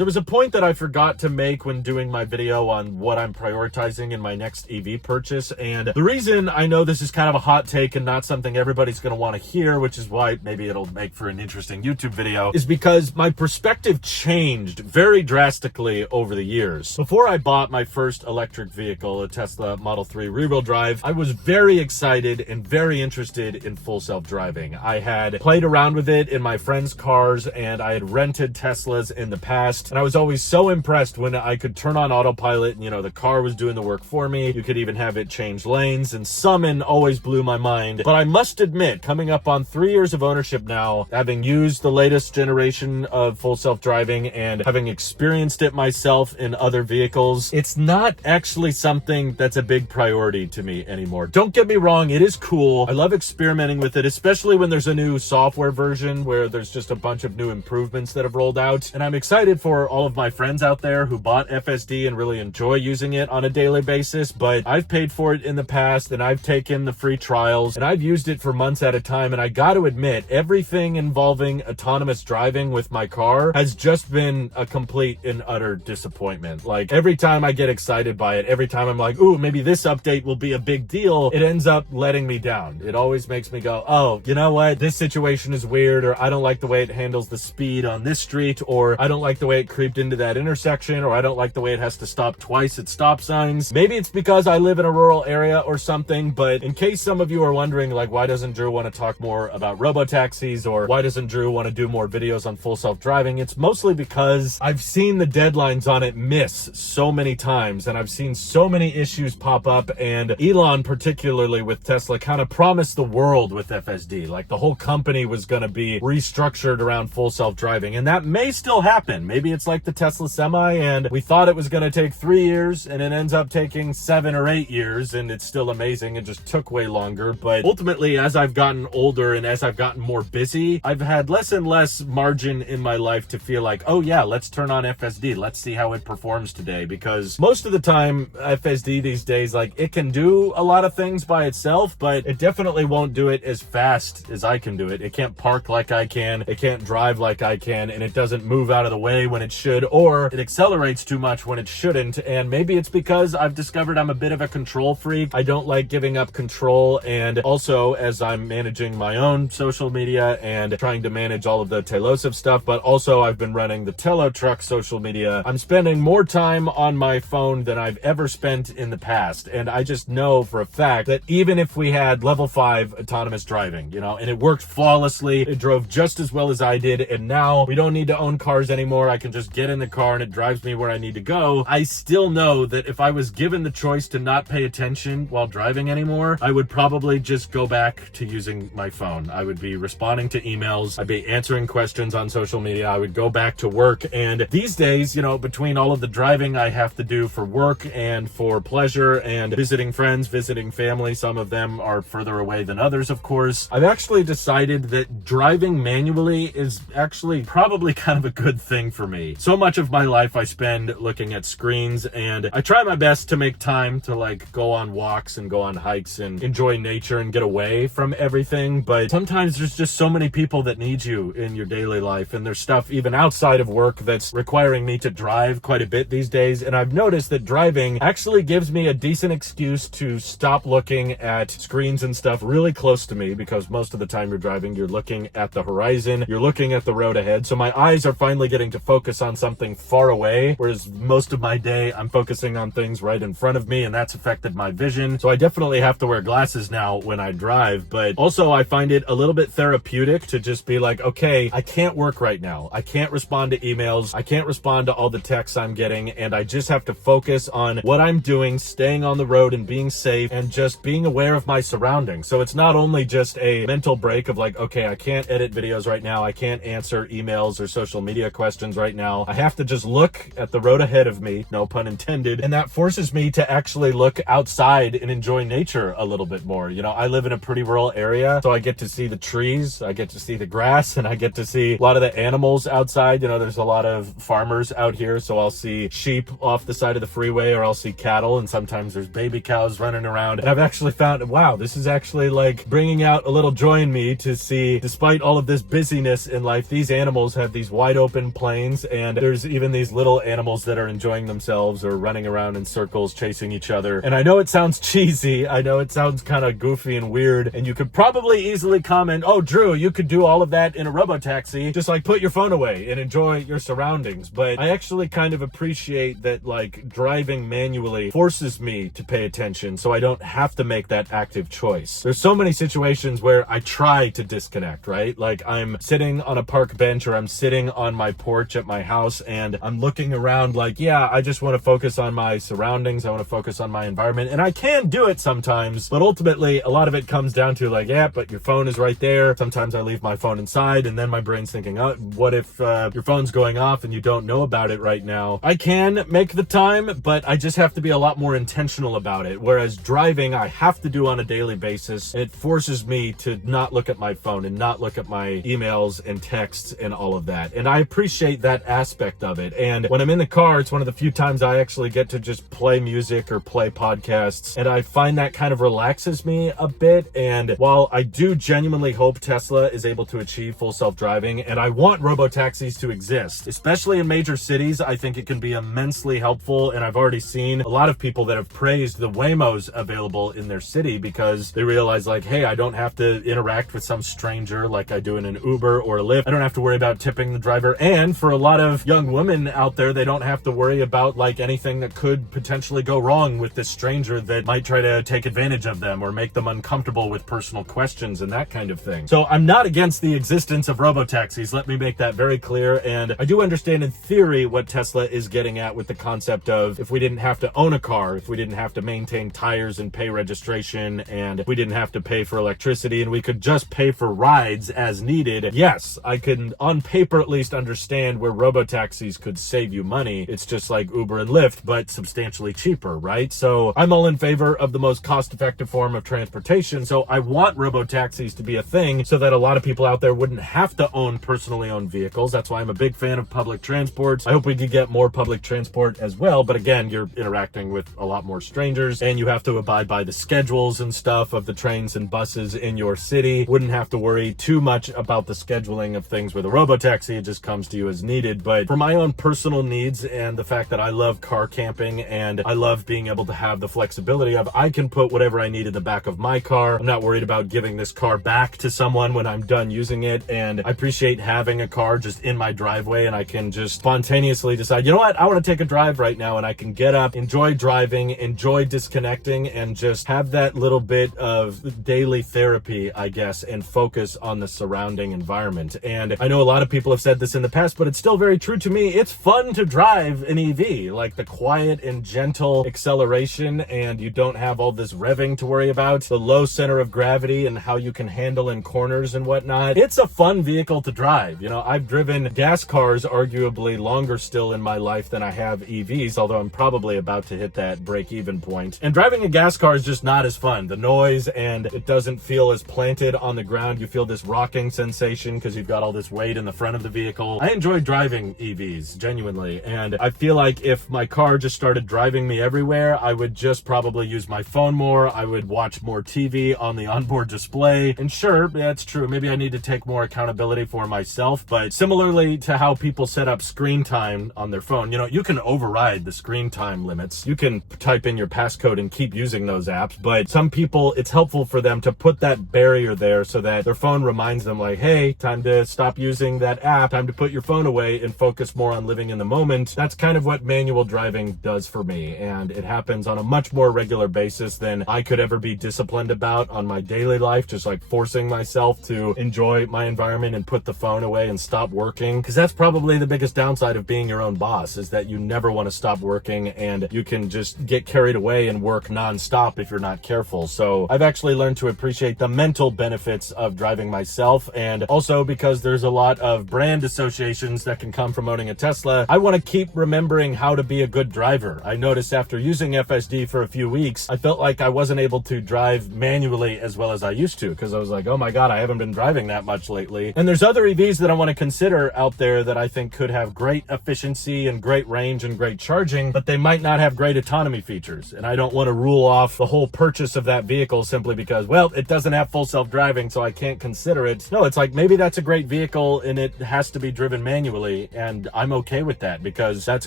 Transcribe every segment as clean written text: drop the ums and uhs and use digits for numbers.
There was a point that I forgot to make when doing my video on what I'm prioritizing in my next EV purchase, and the reason I know this is kind of a hot take and not something everybody's going to want to hear, which is why maybe it'll make for an interesting YouTube video, is because my perspective changed very drastically over the years. Before I bought my first electric vehicle, a Tesla Model 3 rear-wheel drive, I was very excited and very interested in full self-driving. I had played around with it in my friends' cars, and I had rented Teslas in the past. And I was always so impressed when I could turn on autopilot and, the car was doing the work for me. You could even have it change lanes, and summon always blew my mind. But I must admit, coming up on 3 years of ownership now, having used the latest generation of full self-driving and having experienced it myself in other vehicles, it's not actually something that's a big priority to me anymore. Don't get me wrong, it is cool. I love experimenting with it, especially when there's a new software version where there's just a bunch of new improvements that have rolled out. And I'm excited for all of my friends out there who bought FSD and really enjoy using it on a daily basis, but I've paid for it in the past and I've taken the free trials and I've used it for months at a time, and I got to admit, everything involving autonomous driving with my car has just been a complete and utter disappointment. Like, every time I get excited by it, every time I'm like, ooh, maybe this update will be a big deal, it ends up letting me down. It always makes me go, oh, you know what, this situation is weird, or I don't like the way it handles the speed on this street, or I don't like the way it creeped into that intersection, or I don't like the way it has to stop twice at stop signs. Maybe it's because I live in a rural area or something, but in case some of you are wondering, like, why doesn't Drew want to talk more about Robo Taxis, or why doesn't Drew want to do more videos on full self-driving, it's mostly because I've seen the deadlines on it miss so many times, and I've seen so many issues pop up, and Elon, particularly with Tesla, kind of promised the world with FSD. Like, the whole company was going to be restructured around full self-driving, and that may still happen. Maybe it's like the Tesla Semi, and we thought it was going to take 3 years, and it ends up taking 7 or 8 years, and it's still amazing. It just took way longer. But ultimately, as I've gotten older and as I've gotten more busy, I've had less and less margin in my life to feel like, oh yeah, let's turn on FSD. Let's see how it performs today. Because most of the time, FSD these days, like, it can do a lot of things by itself, but it definitely won't do it as fast as I can do it. It can't park like I can. It can't drive like I can, and it doesn't move out of the way when it should, or it accelerates too much when it shouldn't. And maybe it's because I've discovered I'm a bit of a control freak. I don't like giving up control, and also as I'm managing my own social media and trying to manage all of the Telosive stuff, but also I've been running the Telo Truck social media, I'm spending more time on my phone than I've ever spent in the past. And I just know for a fact that even if we had level 5 autonomous driving, and it worked flawlessly, it drove just as well as I did, and now we don't need to own cars anymore, I can just get in the car and it drives me where I need to go, I still know that if I was given the choice to not pay attention while driving anymore, I would probably just go back to using my phone. I would be responding to emails, I'd be answering questions on social media, I would go back to work. And these days, between all of the driving I have to do for work and for pleasure and visiting friends, visiting family, some of them are further away than others, of course, I've actually decided that driving manually is actually probably kind of a good thing for me. So much of my life I spend looking at screens, and I try my best to make time to go on walks and go on hikes and enjoy nature and get away from everything. But sometimes there's just so many people that need you in your daily life, and there's stuff even outside of work that's requiring me to drive quite a bit these days. And I've noticed that driving actually gives me a decent excuse to stop looking at screens and stuff really close to me, because most of the time you're driving, you're looking at the horizon, you're looking at the road ahead. So my eyes are finally getting to focus on something far away, whereas most of my day I'm focusing on things right in front of me, and that's affected my vision. So I definitely have to wear glasses now when I drive. But also I find it a little bit therapeutic to just be like, okay, I can't work right now, I can't respond to emails, I can't respond to all the texts I'm getting, and I just have to focus on what I'm doing, staying on the road and being safe, and just being aware of my surroundings. So it's not only just a mental break of like, okay, I can't edit videos right now, I can't answer emails or social media questions right now, I have to just look at the road ahead of me, no pun intended, and that forces me to actually look outside and enjoy nature a little bit more. I live in a pretty rural area, so I get to see the trees, I get to see the grass, and I get to see a lot of the animals outside. There's a lot of farmers out here, so I'll see sheep off the side of the freeway, or I'll see cattle, and sometimes there's baby cows running around. And I've actually found, wow, this is actually bringing out a little joy in me to see, despite all of this busyness in life, these animals have these wide open plains, and there's even these little animals that are enjoying themselves or running around in circles chasing each other. And I know it sounds cheesy, I know it sounds kind of goofy and weird, and you could probably easily comment, oh Drew, you could do all of that in a Robo Taxi, just like put your phone away and enjoy your surroundings. But I actually kind of appreciate that, like, driving manually forces me to pay attention so I don't have to make that active choice. There's so many situations where I try to disconnect, right? Like, I'm sitting on a park bench or I'm sitting on my porch at my house and I'm looking around like, yeah, I just want to focus on my surroundings, I want to focus on my environment, and I can do it sometimes, but ultimately a lot of it comes down to like, yeah, but your phone is right there. Sometimes I leave my phone inside and then my brain's thinking, oh, what if your phone's going off and you don't know about it right now? I can make the time, but I just have to be a lot more intentional about it. Whereas driving, I have to do on a daily basis, and it forces me to not look at my phone and not look at my emails and texts and all of that. And I appreciate that aspect of it. And when I'm in the car, it's one of the few times I actually get to just play music or play podcasts, and I find that kind of relaxes me a bit. And while I do genuinely hope Tesla is able to achieve full self-driving, and I want robo taxis to exist, especially in major cities, I think it can be immensely helpful. And I've already seen a lot of people that have praised the Waymos available in their city because they realize, like, hey, I don't have to interact with some stranger like I do in an Uber or a Lyft. I don't have to worry about tipping the driver. And for a lot of young women out there, they don't have to worry about like anything that could potentially go wrong with this stranger that might try to take advantage of them or make them uncomfortable with personal questions and that kind of thing. So I'm not against the existence of robo-taxis. Let me make that very clear. And I do understand in theory what Tesla is getting at with the concept of if we didn't have to own a car, if we didn't have to maintain tires and pay registration, and we didn't have to pay for electricity, and we could just pay for rides as needed. Yes, I can on paper at least understand where robo-taxis could save you money. It's just like Uber and Lyft, but substantially cheaper, right? So I'm all in favor of the most cost-effective form of transportation. So I want robo-taxis to be a thing so that a lot of people out there wouldn't have to own personally owned vehicles. That's why I'm a big fan of public transport. I hope we could get more public transport as well. But again, you're interacting with a lot more strangers and you have to abide by the schedules and stuff of the trains and buses in your city. Wouldn't have to worry too much about the scheduling of things with a robo-taxi. It just comes to you as needed. But for my own personal needs and the fact that I love car camping and I love being able to have the flexibility of I can put whatever I need in the back of my car. I'm not worried about giving this car back to someone when I'm done using it. And I appreciate having a car just in my driveway and I can just spontaneously decide, you know what, I want to take a drive right now, and I can get up, enjoy driving, enjoy disconnecting, and just have that little bit of daily therapy, I guess, and focus on the surrounding environment. And I know a lot of people have said this in the past, but it's still very true to me. It's fun to drive an EV, like the quiet and gentle acceleration, and you don't have all this revving to worry about, the low center of gravity and how you can handle in corners and whatnot. It's a fun vehicle to drive. You know, I've driven gas cars arguably longer still in my life than I have EVs, although I'm probably about to hit that break-even point. And driving a gas car is just not as fun. The noise, and it doesn't feel as planted on the ground. You feel this rocking sensation because you've got all this weight in the front of the vehicle. I enjoy driving EVs, genuinely, and I feel like if my car just started driving me everywhere, I would just probably use my phone more. I would watch more TV on the onboard display. And sure, that's true. Maybe I need to take more accountability for myself, but similarly to how people set up screen time on their phone, you know, you can override the screen time limits. You can type in your passcode and keep using those apps, but some people, it's helpful for them to put that barrier there so that their phone reminds them like, hey, time to stop using that app, time to put your phone away and focus more on living in the moment. That's kind of what manual driving does for me, and it happens on a much more regular basis than I could ever be disciplined about on my daily life, just like forcing myself to enjoy my environment and put the phone away and stop working, because that's probably the biggest downside of being your own boss, is that you never want to stop working and you can just get carried away and work nonstop if you're not careful. So I've actually learned to appreciate the mental benefits of driving myself, and also because there's a lot of brand associations that can come from owning a Tesla, I want to keep remembering how to be a good driver. I noticed after using FSD for a few weeks, I felt like I wasn't able to drive manually as well as I used to, because I was like, oh my God, I haven't been driving that much lately. And there's other EVs that I want to consider out there that I think could have great efficiency and great range and great charging, but they might not have great autonomy features. And I don't want to rule off the whole purchase of that vehicle simply because, well, it doesn't have full self-driving, so I can't consider it. No, it's like maybe that's a great vehicle and it has to be driven manually. autonomy, and I'm okay with that because that's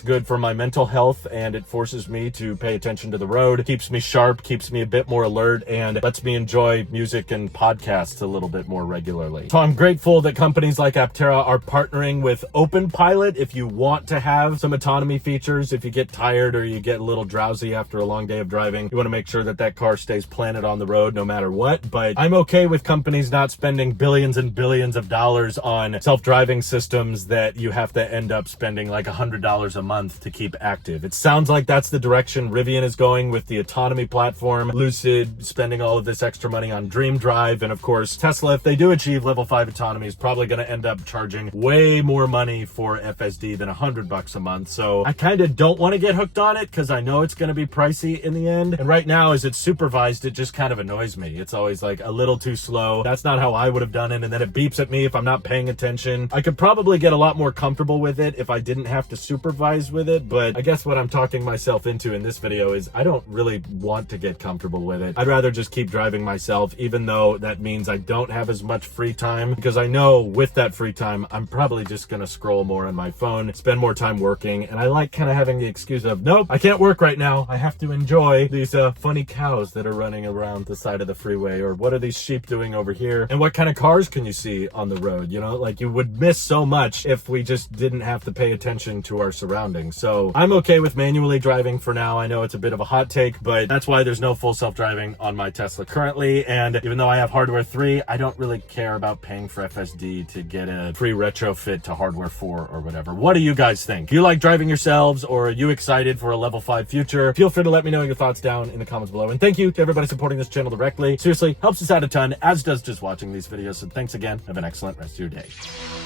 good for my mental health, and it forces me to pay attention to the road, keeps me sharp, keeps me a bit more alert, and lets me enjoy music and podcasts a little bit more regularly. So I'm grateful that companies like Aptera are partnering with OpenPilot. If you want to have some autonomy features, if you get tired or you get a little drowsy after a long day of driving, you want to make sure that that car stays planted on the road no matter what. But I'm okay with companies not spending billions and billions of dollars on self-driving systems that you have to end up spending like $100 a month to keep active. It sounds like that's the direction Rivian is going with the autonomy platform. Lucid spending all of this extra money on Dream Drive, and of course Tesla, if they do achieve level 5 autonomy, is probably going to end up charging way more money for FSD than $100 a month. So I kind of don't want to get hooked on it because I know it's going to be pricey in the end. And right now, as it's supervised, it just kind of annoys me. It's always like a little too slow. That's not how I would have done it. And then it beeps at me if I'm not paying attention. I could probably get a lot more comfortable with it if I didn't have to supervise with it. But I guess what I'm talking myself into in this video is I don't really want to get comfortable with it. I'd rather just keep driving myself, even though that means I don't have as much free time, because I know with that free time, I'm probably just going to scroll more on my phone, spend more time working. And I like kind of having the excuse of, nope, I can't work right now. I have to enjoy these funny cows that are running around the side of the freeway, or what are these sheep doing over here? And what kind of cars can you see on the road? You know, like you would miss so much if we just didn't have to pay attention to our surroundings. So I'm okay with manually driving for now. I know it's a bit of a hot take, but that's why there's no full self-driving on my Tesla currently. And even though I have hardware 3, I don't really care about paying for FSD to get a free retrofit to hardware 4 or whatever. What do you guys think? Do you like driving yourselves, or are you excited for a level 5 future? Feel free to let me know your thoughts down in the comments below. And thank you to everybody supporting this channel directly. Seriously, helps us out a ton, as does just watching these videos. So thanks again. Have an excellent rest of your day.